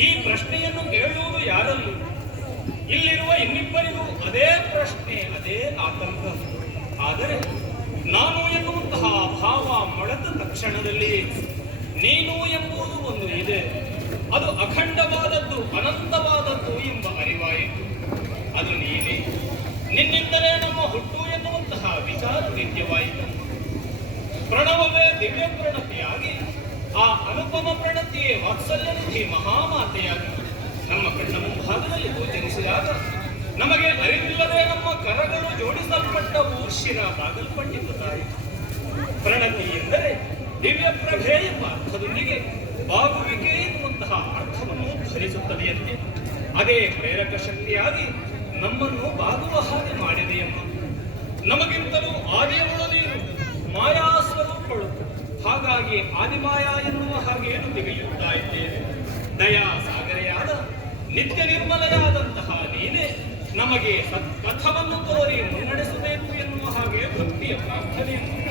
ಈ ಪ್ರಶ್ನೆಯನ್ನು ಕೇಳುವುದು ಯಾರಲ್ಲೂ ಇಲ್ಲಿರುವ ಇನ್ನಿಬ್ಬರಿಗೂ ಅದೇ ಪ್ರಶ್ನೆ, ಅದೇ ಆತಂಕ. ಆದರೆ ನಾನು ಎನ್ನುವಂತಹ ಭಾವ ಮೊಳೆದ ತಕ್ಷಣದಲ್ಲಿ ನೀನು ಎಂಬುದು ಒಂದು ಇದೆ. ಅದು ಅಖಂಡವಾದದ್ದು, ಅನಂತವಾದದ್ದು ಎಂಬ ಅರಿವಾಯಿತು. ಅದು ನೀನೇ. ನಿನ್ನಿಂದಲೇ ನಮ್ಮ ಹುಟ್ಟು ಎನ್ನುವಂತಹ ವಿಚಾರ ನಿತ್ಯವಾಯಿತು. ಪ್ರಣವವೇ ದಿವ್ಯ ಪ್ರಣತಿಯಾಗಿ, ಆ ಅನುಪಮ ಪ್ರಣತಿಯೇ ವಾತ್ಸಲ್ಯ ನಿಧಿ ಮಹಾಮಾತೆಯಾಗಿ ನಮ್ಮ ಕಣ್ಣ ಮುಂಭಾಗದಲ್ಲಿ ಗೋಚರಿಸಿದಾಗ ನಮಗೆ ಅರಿವಿಲ್ಲದೆ ನಮ್ಮ ಕರಗಳು ಜೋಡಿಸಲ್ಪಟ್ಟವು, ಶಿರ ಬಾಗಲ್ಪಟ್ಟಿತು ತಾಯಿ. ಪ್ರಣತಿ ಎಂದರೆ ದಿವ್ಯ ಪ್ರಭೆ ಎಂಬ ಅರ್ಥದೊಂದಿಗೆ ಬಾಗುವಿಕೆ ಎನ್ನುವಂತಹ ಅರ್ಥವನ್ನು ಧರಿಸುತ್ತದೆಯಂತೆ. ಅದೇ ಪ್ರೇರಕ ಶಕ್ತಿಯಾಗಿ ನಮ್ಮನ್ನು ಬಾಗುವ ಹಾಗೆ ಮಾಡಿದೆಯಮ್ಮ. ನಮಗಿಂತಲೂ ಆದಿಯವಳು ನೀನು, ಮಾಯಾ ಸ್ವರೂಪಳು. ಹಾಗಾಗಿ ಆದಿಮಾಯಾ ಎನ್ನುವ ಹಾಗೇನು ತೆಗೆಯುತ್ತಾ ಇದ್ದೇನೆ. ದಯಾ ಸಾಗರೆಯಾದ ನಿತ್ಯ ನಿರ್ಮಲೆಯಾದಂತಹ ನೀನೇ ನಮಗೆ ಸತ್ಪಥವನ್ನು ತೋರಿ ಮುನ್ನಡೆಸಬೇಕು ಎನ್ನುವ ಹಾಗೆ ಭಕ್ತಿಯ ಪ್ರಾರ್ಥನೆಯನ್ನು